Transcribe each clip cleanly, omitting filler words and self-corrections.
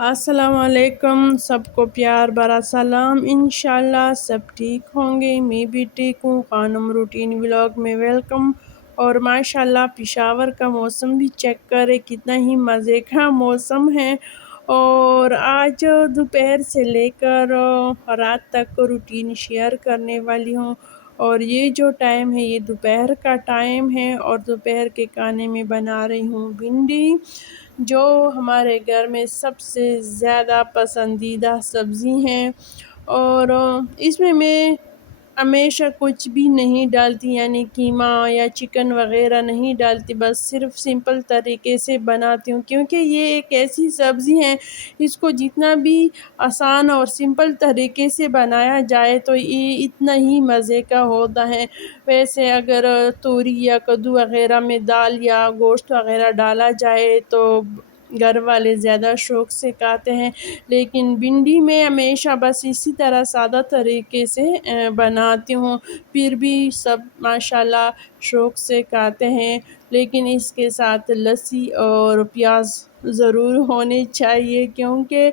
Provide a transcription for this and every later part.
السلام علیکم، سب کو پیار بھرا سلام۔ انشاءاللہ سب ٹھیک ہوں گے، میں بھی ٹھیک ہوں۔ خانم روٹین ولاگ میں ویلکم۔ اور ماشاءاللہ پشاور کا موسم بھی چیک کرے، کتنا ہی مزے کا موسم ہے۔ اور آج دوپہر سے لے کر رات تک روٹین شیئر کرنے والی ہوں۔ اور یہ جو ٹائم ہے یہ دوپہر کا ٹائم ہے، اور دوپہر کے کھانے میں بنا رہی ہوں بھنڈی، جو ہمارے گھر میں سب سے زیادہ پسندیدہ سبزی ہیں۔ اور اس میں ہمیشہ کچھ بھی نہیں ڈالتی، یعنی قیمہ یا چکن وغیرہ نہیں ڈالتی، بس صرف سمپل طریقے سے بناتی ہوں، کیونکہ یہ ایک ایسی سبزی ہے اس کو جتنا بھی آسان اور سمپل طریقے سے بنایا جائے تو یہ اتنا ہی مزے کا ہوتا ہے۔ ویسے اگر توری یا کدو وغیرہ میں دال یا گوشت وغیرہ ڈالا جائے تو گھر والے زیادہ شوق سے کھاتے ہیں، لیکن بھنڈی میں ہمیشہ بس اسی طرح سادہ طریقے سے بناتی ہوں، پھر بھی سب ماشاءاللہ شوق سے کھاتے ہیں۔ لیکن اس کے ساتھ لسی اور پیاز ضرور ہونے چاہیے، کیونکہ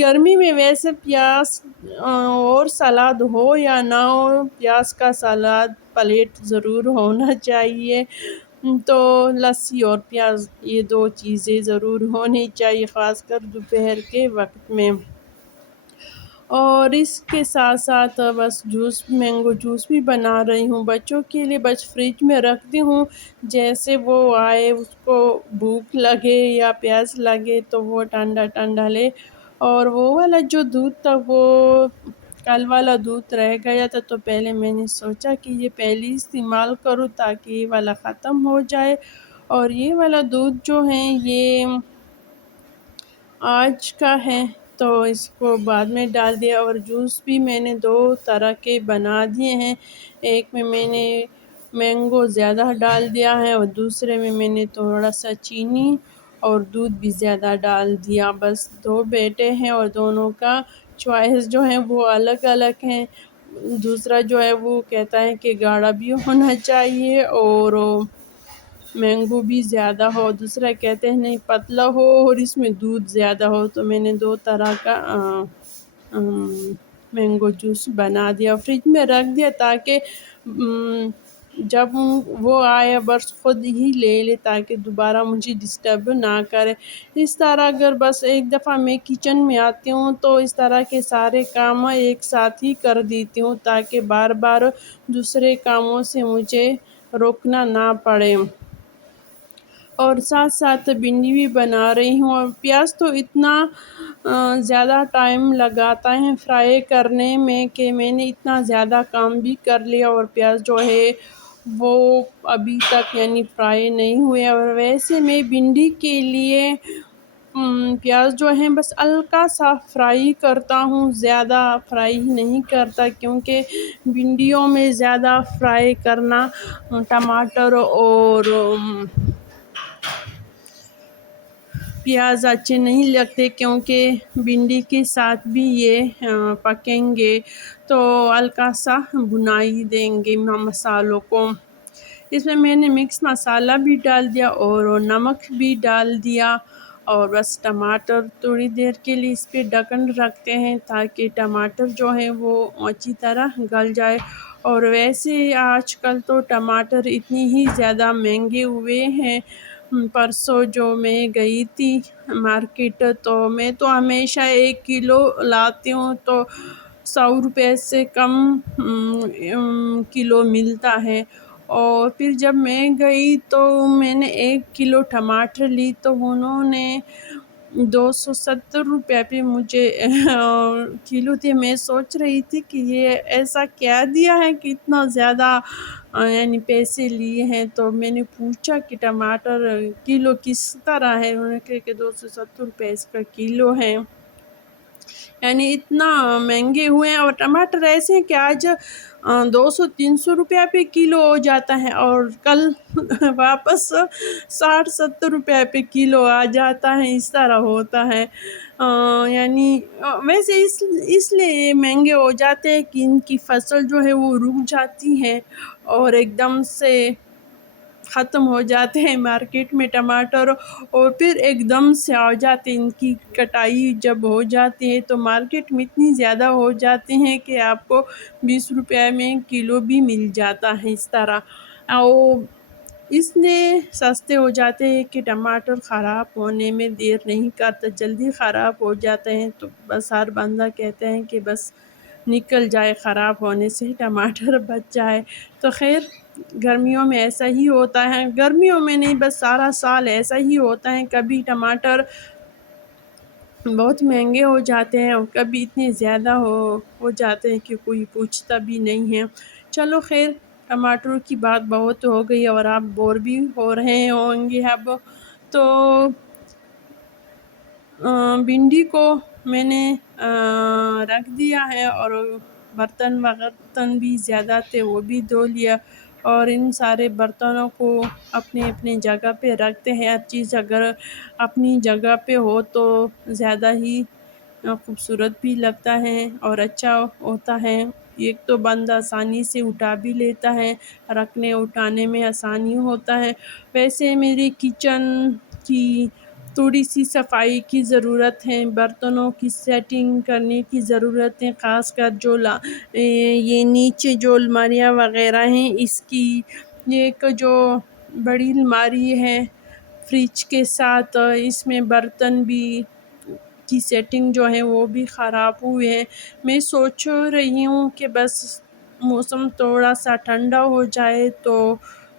گرمی میں ویسے پیاز اور سلاد ہو یا نہ ہو، پیاز کا سلاد پلیٹ ضرور ہونا چاہیے۔ تو لسی اور پیاز یہ دو چیزیں ضرور ہونی چاہیے، خاص کر دوپہر کے وقت میں۔ اور اس کے ساتھ ساتھ بس مینگو جوس بھی بنا رہی ہوں بچوں کے لیے، بس فریج میں رکھتی ہوں، جیسے وہ آئے اس کو بھوک لگے یا پیاس لگے تو وہ ٹھنڈا ٹھنڈا لے۔ اور وہ والا جو دودھ تھا، وہ کل والا دودھ رہ گیا تھا، تو پہلے میں نے سوچا کہ یہ پہلے استعمال کروں تاکہ یہ والا ختم ہو جائے۔ اور یہ والا دودھ جو ہے یہ آج کا ہے، تو اس کو بعد میں ڈال دیا۔ اور جوس بھی میں نے دو طرح کے بنا دیے ہیں، ایک میں نے مینگو زیادہ ڈال دیا ہے اور دوسرے میں نے تھوڑا سا چینی اور دودھ بھی زیادہ ڈال دیا۔ بس دو بیٹے ہیں اور دونوں کا چوائس جو ہے وہ الگ الگ ہیں۔ دوسرا جو ہے وہ کہتا ہے کہ گاڑھا بھی ہونا چاہیے اور مینگو بھی زیادہ ہو، دوسرا کہتے ہیں نہیں پتلا ہو اور اس میں دودھ زیادہ ہو۔ تو میں نے دو طرح کا مینگو جوس بنا دیا، فریج میں رکھ دیا تاکہ جب وہ آئے بس خود ہی لے لے، تاکہ دوبارہ مجھے ڈسٹرب نہ کرے۔ اس طرح اگر بس ایک دفعہ میں کچن میں آتی ہوں تو اس طرح کے سارے کام ایک ساتھ ہی کر دیتی ہوں، تاکہ بار بار دوسرے کاموں سے مجھے روکنا نہ پڑے۔ اور ساتھ ساتھ بھنڈی بھی بنا رہی ہوں، اور پیاز تو اتنا زیادہ ٹائم لگاتا ہے فرائی کرنے میں کہ میں نے اتنا زیادہ کام بھی کر لیا، اور پیاز جو ہے وہ ابھی تک یعنی فرائی نہیں ہوئے۔ اور ویسے میں بھنڈی کے لیے پیاز جو ہے بس ہلکا سا فرائی کرتا ہوں، زیادہ فرائی نہیں کرتا، کیونکہ بھنڈیوں میں زیادہ فرائی کرنا ٹماٹر اور پیاز اچھے نہیں لگتے، کیونکہ بھنڈی کے ساتھ بھی یہ پکیں گے تو ہلکا سا بھنائی دیں گے مسالوں کو۔ اس میں نے مکس مسالہ بھی ڈال دیا اور نمک بھی ڈال دیا، اور بس ٹماٹر تھوڑی دیر کے لیے اس پہ ڈھکن رکھتے ہیں تاکہ ٹماٹر جو ہے وہ اچھی طرح گل جائے۔ اور ویسے آج کل تو ٹماٹر اتنی ہی زیادہ مہنگے ہوئے ہیں۔ پرسوں جو میں گئی تھی مارکیٹ تو میں تو ہمیشہ 1 کلو لاتی ہوں، تو 100 روپے سے کم کلو ملتا ہے۔ اور پھر جب میں گئی تو میں نے 1 کلو ٹماٹر لی تو انہوں نے 270 روپے پہ مجھے کلو تھے۔ میں سوچ رہی تھی کہ یہ ایسا کیا دیا ہے کہ اتنا زیادہ یعنی پیسے لیے ہیں۔ تو میں نے پوچھا کہ ٹماٹر کلو کس طرح ہے، انہوں نے کہا کہ 270 روپے اس کا کلو ہے، یعنی اتنا مہنگے ہوئے ہیں۔ اور ٹماٹر ایسے ہیں کہ آج 200-300 روپیہ پہ کلو ہو جاتا ہے، اور کل واپس 60-70 روپے پہ کلو آ جاتا ہے، اس طرح ہوتا ہے۔ یعنی ویسے اس لیے مہنگے ہو جاتے ہیں کہ ان کی فصل جو ہے وہ رک جاتی ہے اور ایک دم سے ختم ہو جاتے ہیں مارکیٹ میں ٹماٹر، اور پھر ایک دم سے آ جاتے ہیں۔ ان کی کٹائی جب ہو جاتی ہے تو مارکیٹ میں اتنی زیادہ ہو جاتے ہیں کہ آپ کو 20 روپے میں کلو بھی مل جاتا ہے اس طرح۔ اور اس لیے سستے ہو جاتے ہیں کہ ٹماٹر خراب ہونے میں دیر نہیں کرتا، جلدی خراب ہو جاتے ہیں، تو بس ہر بندہ کہتے ہیں کہ بس نکل جائے، خراب ہونے سے ٹماٹر بچ جائے۔ تو خیر گرمیوں میں ایسا ہی ہوتا ہے، گرمیوں میں نہیں بس سارا سال ایسا ہی ہوتا ہے، کبھی ٹماٹر بہت مہنگے ہو جاتے ہیں اور کبھی اتنے زیادہ ہو جاتے ہیں کہ کوئی پوچھتا بھی نہیں ہے۔ چلو خیر، ٹماٹر کی بات بہت ہو گئی اور آپ بور بھی ہو رہے ہوں گے اب۔ تو بھنڈی کو میں نے رکھ دیا ہے، اور برتن بھی زیادہ تھے وہ بھی دھو لیا، اور ان سارے برتنوں کو اپنے اپنے جگہ پہ رکھتے ہیں۔ ہر چیز اگر اپنی جگہ پہ ہو تو زیادہ ہی خوبصورت بھی لگتا ہے اور اچھا ہوتا ہے۔ ایک تو بندہ آسانی سے اٹھا بھی لیتا ہے، رکھنے اٹھانے میں آسانی ہوتا ہے۔ ویسے میری کچن کی تھوڑی سی صفائی کی ضرورت ہے، برتنوں کی سیٹنگ کرنے کی ضرورت ہے، خاص کر یہ نیچے جو الماریاں وغیرہ ہیں، اس کی ایک جو بڑی الماری ہے فریج کے ساتھ، اس میں برتن بھی کی سیٹنگ جو ہے وہ بھی خراب ہوئے ہیں۔ میں سوچ رہی ہوں کہ بس موسم تھوڑا سا ٹھنڈا ہو جائے تو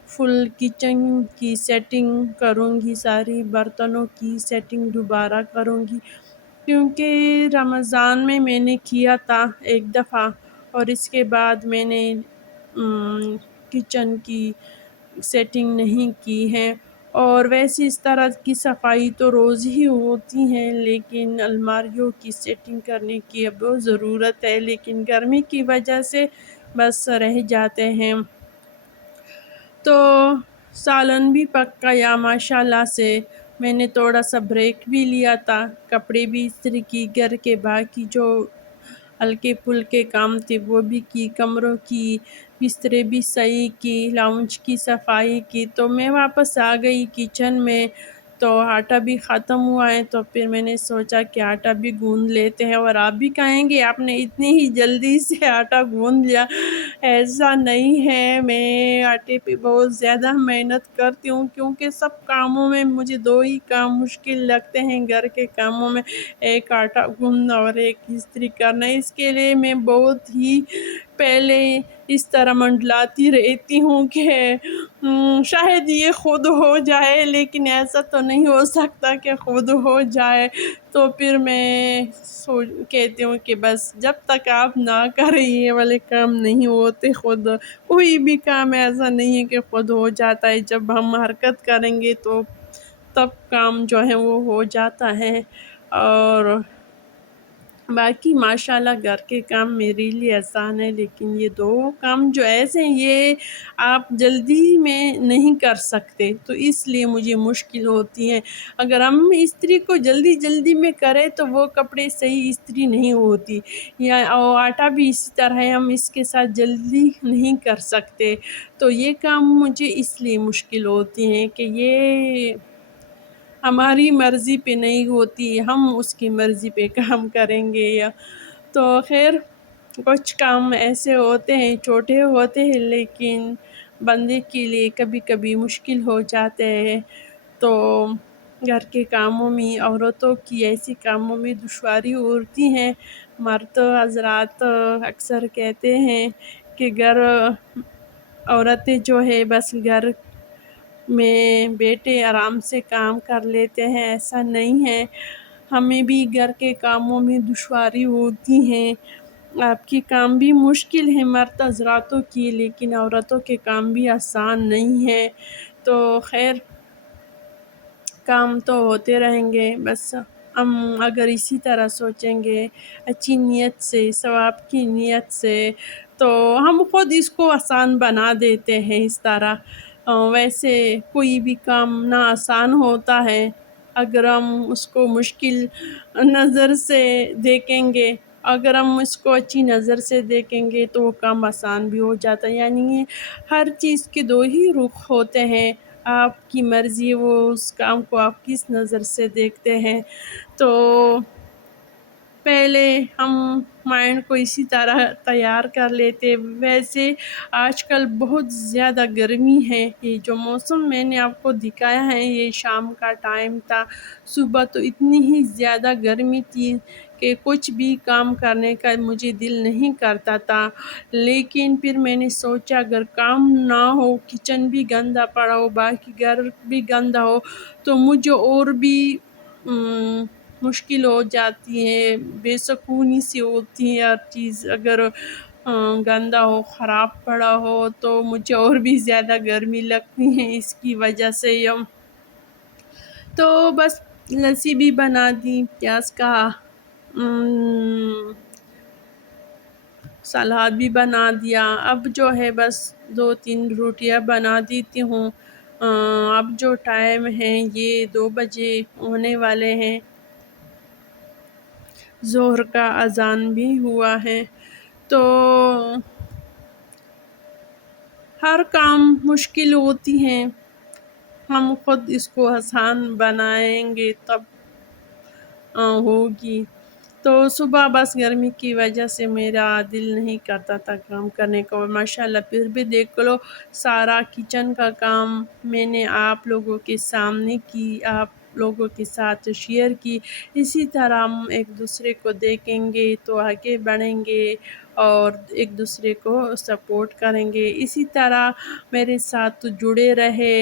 فل کچن کی سیٹنگ کروں گی، ساری برتنوں کی سیٹنگ دوبارہ کروں گی، کیونکہ رمضان میں نے کیا تھا ایک دفعہ، اور اس کے بعد میں نے کچن کی سیٹنگ نہیں کی ہے۔ اور ویسے اس طرح کی صفائی تو روز ہی ہوتی ہے، لیکن الماریوں کی سیٹنگ کرنے کی اب ضرورت ہے، لیکن گرمی کی وجہ سے بس رہ جاتے ہیں۔ تو سالن بھی پک گیا ماشاءاللہ سے۔ میں نے تھوڑا سا بریک بھی لیا تھا، کپڑے بھی استری کی، گھر کے باقی جو ہلکے پھلکے کام تھے وہ بھی کی، کمروں کی بسترے بھی صحیح کی، لاؤنج کی صفائی کی۔ تو میں واپس آ گئی کچن میں، تو آٹا بھی ختم ہوا ہے، تو پھر میں نے سوچا کہ آٹا بھی گوندھ لیتے ہیں۔ اور آپ بھی کہیں گے آپ نے اتنی ہی جلدی سے آٹا گوندھ لیا، ایسا نہیں ہے، میں آٹے پہ بہت زیادہ محنت کرتی ہوں، کیونکہ سب کاموں میں مجھے دو ہی کام مشکل لگتے ہیں گھر کے کاموں میں، ایک آٹا گوندھنا اور ایک استری کرنا۔ اس کے لیے میں بہت ہی پہلے اس طرح منڈلاتی رہتی ہوں کہ شاید یہ خود ہو جائے، لیکن ایسا تو نہیں ہو سکتا کہ خود ہو جائے۔ تو پھر میں کہتی ہوں کہ بس جب تک آپ نہ کریں یہ والے کام نہیں ہوتے خود، کوئی بھی کام ایسا نہیں ہے کہ خود ہو جاتا ہے، جب ہم حرکت کریں گے تو تب کام جو ہے وہ ہو جاتا ہے۔ اور باقی ماشاءاللہ گھر کے کام میرے لیے آسان ہے، لیکن یہ دو کام جو ایسے ہیں یہ آپ جلدی میں نہیں کر سکتے، تو اس لیے مجھے مشکل ہوتی ہے۔ اگر ہم استری کو جلدی جلدی میں کریں تو وہ کپڑے صحیح استری نہیں ہوتی، یا آٹا بھی اسی طرح ہے، ہم اس کے ساتھ جلدی نہیں کر سکتے۔ تو یہ کام مجھے اس لیے مشکل ہوتی ہیں کہ یہ ہماری مرضی پہ نہیں ہوتی، ہم اس کی مرضی پہ کام کریں گے۔ تو خیر کچھ کام ایسے ہوتے ہیں، چھوٹے ہوتے ہیں، لیکن بندے کے لیے کبھی کبھی مشکل ہو جاتے ہیں۔ تو گھر کے کاموں میں عورتوں کی ایسی کاموں میں دشواری ہوتی ہیں۔ مرد حضرات اکثر کہتے ہیں کہ عورتیں جو ہے بس گھر میں بیٹے آرام سے کام کر لیتے ہیں، ایسا نہیں ہے، ہمیں بھی گھر کے کاموں میں دشواری ہوتی ہیں۔ آپ کے کام بھی مشکل ہیں مرد حضراتوں کی، لیکن عورتوں کے کام بھی آسان نہیں ہے۔ تو خیر کام تو ہوتے رہیں گے، بس ہم اگر اسی طرح سوچیں گے اچھی نیت سے، ثواب کی نیت سے، تو ہم خود اس کو آسان بنا دیتے ہیں اس طرح۔ ویسے کوئی بھی کام نہ آسان ہوتا ہے، اگر ہم اس کو مشکل نظر سے دیکھیں گے، اگر ہم اس کو اچھی نظر سے دیکھیں گے تو وہ کام آسان بھی ہو جاتا ہے۔ یعنی ہر چیز کے دو ہی رخ ہوتے ہیں، آپ کی مرضی، وہ اس کام کو آپ کس نظر سے دیکھتے ہیں۔ تو پہلے ہم مائنڈ کو اسی طرح تیار کر لیتے۔ ویسے آج کل بہت زیادہ گرمی ہے۔ یہ جو موسم میں نے آپ کو دکھایا ہے یہ شام کا ٹائم تھا۔ صبح تو اتنی ہی زیادہ گرمی تھی کہ کچھ بھی کام کرنے کا مجھے دل نہیں کرتا تھا، لیکن پھر میں نے سوچا اگر کام نہ ہو، کچن بھی گندا پڑا ہو، باقی گھر بھی گندا ہو تو مجھے اور بھی مشکل ہو جاتی ہے، بے سکونی سی ہوتی ہے۔ ہر چیز اگر گندا ہو، خراب پڑا ہو تو مجھے اور بھی زیادہ گرمی لگتی ہے اس کی وجہ سے۔ تو بس لسی بھی بنا دی، پیاز کا سلاد بھی بنا دیا۔ اب جو ہے بس 2-3 روٹیاں بنا دیتی ہوں۔ اب جو ٹائم ہے یہ 2 بجے ہونے والے ہیں، ظہر کا اذان بھی ہوا ہے۔ تو ہر کام مشکل ہوتی ہیں، ہم خود اس کو آسان بنائیں گے تب ہوگی۔ تو صبح بس گرمی کی وجہ سے میرا دل نہیں کرتا تھا کام کرنے کو، ماشاءاللہ پھر بھی دیکھ لو سارا کچن کا کام میں نے آپ لوگوں کے سامنے کی، آپ لوگوں کے ساتھ شیئر کی۔ اسی طرح ہم ایک دوسرے کو دیکھیں گے تو آگے بڑھیں گے اور ایک دوسرے کو سپورٹ کریں گے۔ اسی طرح میرے ساتھ جڑے رہے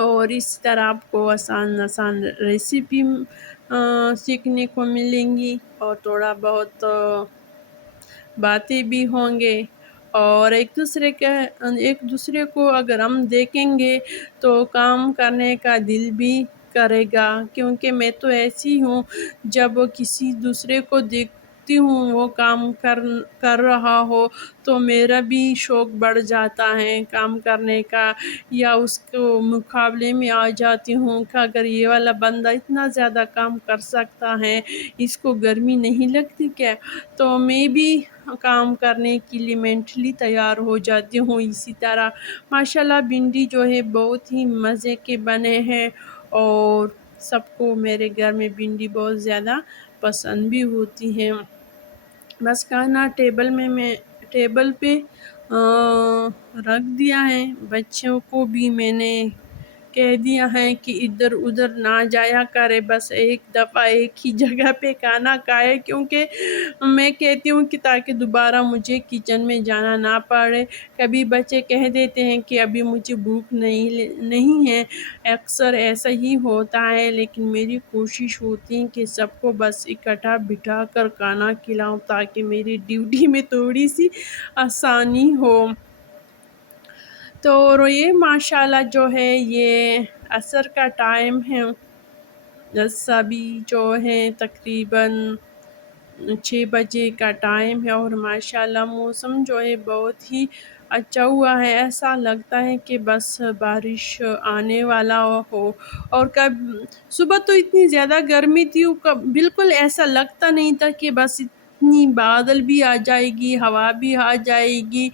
اور اس طرح آپ کو آسان ریسیپی سیکھنے کو ملیں گی اور تھوڑا بہت باتیں بھی ہوں گے، اور ایک دوسرے کو اگر ہم دیکھیں گے تو کام کرنے کا دل بھی کرے گا، کیونکہ میں تو ایسی ہوں جب کسی دوسرے کو دیکھتی ہوں وہ کام کر رہا ہو تو میرا بھی شوق بڑھ جاتا ہے کام کرنے کا، یا اس کو مقابلے میں آ جاتی ہوں کہ اگر یہ والا بندہ اتنا زیادہ کام کر سکتا ہے، اس کو گرمی نہیں لگتی کیا؟ تو میں بھی کام کرنے کے لیے مینٹلی تیار ہو جاتی ہوں۔ اسی طرح ماشاءاللہ بھنڈی جو ہے بہت ہی مزے کے بنے ہیں، اور سب کو میرے گھر میں بھنڈی بہت زیادہ پسند بھی ہوتی ہے۔ بس کھانا ٹیبل پہ رکھ دیا ہے، بچوں کو بھی میں نے کہہ دیا ہے کہ ادھر ادھر نہ جایا کرے، بس ایک دفعہ ایک ہی جگہ پہ کھانا کھائے، کیونکہ میں کہتی ہوں کہ تاکہ دوبارہ مجھے کچن میں جانا نہ پڑے۔ کبھی بچے کہہ دیتے ہیں کہ ابھی مجھے بھوک نہیں ہے، اکثر ایسا ہی ہوتا ہے، لیکن میری کوشش ہوتی ہے کہ سب کو بس اکٹھا بٹھا کر کھانا کھلاؤں تاکہ میری ڈیوٹی میں تھوڑی سی آسانی ہو۔ تو یہ ماشاءاللہ جو ہے یہ عصر کا ٹائم ہے، ابھی جو ہے تقریباً 6 بجے کا ٹائم ہے، اور ماشاءاللہ موسم جو ہے بہت ہی اچھا ہوا ہے، ایسا لگتا ہے کہ بس بارش آنے والا ہو۔ اور صبح تو اتنی زیادہ گرمی تھی، بالکل ایسا لگتا نہیں تھا کہ بس اتنی بادل بھی آ جائے گی، ہوا بھی آ جائے گی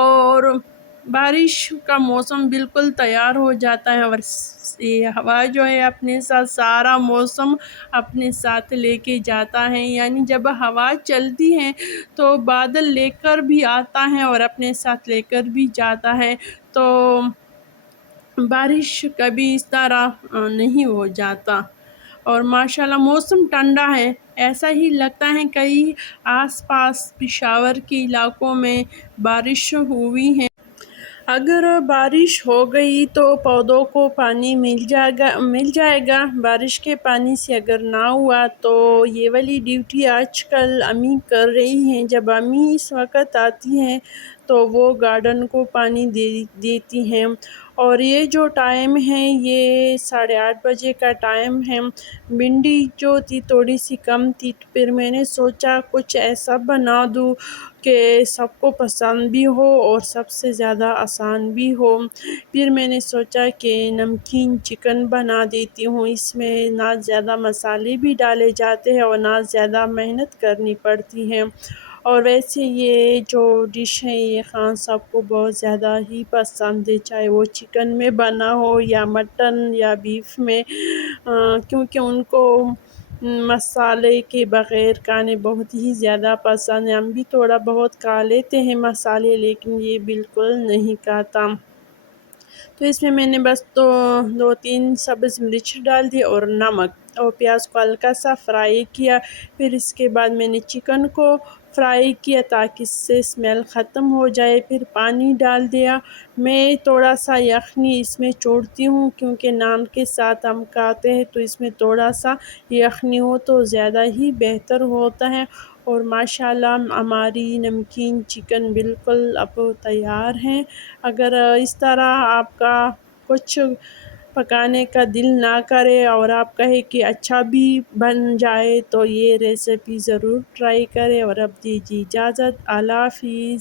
اور بارش کا موسم بالکل تیار ہو جاتا ہے، اور یہ ہوا جو ہے اپنے ساتھ سارا موسم اپنے ساتھ لے کے جاتا ہے، یعنی جب ہوا چلتی ہے تو بادل لے کر بھی آتا ہے اور اپنے ساتھ لے کر بھی جاتا ہے، تو بارش کبھی اس طرح نہیں ہو جاتا۔ اور ماشاءاللہ موسم ٹھنڈا ہے، ایسا ہی لگتا ہے کئی آس پاس پشاور کے علاقوں میں بارش ہوئی ہے۔ اگر بارش ہو گئی تو پودوں کو پانی مل جائے گا، بارش کے پانی سے اگر نہ ہوا تو یہ والی ڈیوٹی آج کل امی کر رہی ہیں۔ جب امی اس وقت آتی ہیں تو وہ گارڈن کو پانی دیتی ہیں، اور یہ جو ٹائم ہے یہ 8:30 بجے کا ٹائم ہے۔ بھنڈی جو تھی تھوڑی سی کم تھی، پھر میں نے سوچا کچھ ایسا بنا دوں کہ سب کو پسند بھی ہو اور سب سے زیادہ آسان بھی ہو۔ پھر میں نے سوچا کہ نمکین چکن بنا دیتی ہوں، اس میں نہ زیادہ مسالے بھی ڈالے جاتے ہیں اور نہ زیادہ محنت کرنی پڑتی ہے، اور ویسے یہ جو ڈش ہے یہ خان صاحب کو بہت زیادہ ہی پسند ہے، چاہے وہ چکن میں بنا ہو یا مٹن یا بیف میں، کیونکہ ان کو مسالے کے بغیر کھانے بہت ہی زیادہ پسند ہیں۔ ہم بھی تھوڑا بہت کھا لیتے ہیں مسالے، لیکن یہ بالکل نہیں کھاتا۔ تو اس میں نے بس دو تین سبز مرچ ڈال دی اور نمک، اور پیاز کو ہلکا سا فرائی کیا۔ پھر اس کے بعد میں نے چکن کو فرائی کیا تاکہ اس سے اسمیل ختم ہو جائے، پھر پانی ڈال دیا۔ میں تھوڑا سا یخنی اس میں چھوڑتی ہوں، کیونکہ نان کے ساتھ ہم کھاتے ہیں تو اس میں تھوڑا سا یخنی ہو تو زیادہ ہی بہتر ہوتا ہے۔ اور ماشاءاللہ ہماری نمکین چکن بالکل اب تیار ہیں۔ اگر اس طرح آپ کا کچھ پکانے کا دل نہ کرے اور آپ کہیں کہ اچھا بھی بن جائے تو یہ ریسیپی ضرور ٹرائی کریں، اور اب دیجیے اجازت، اللہ حافظ۔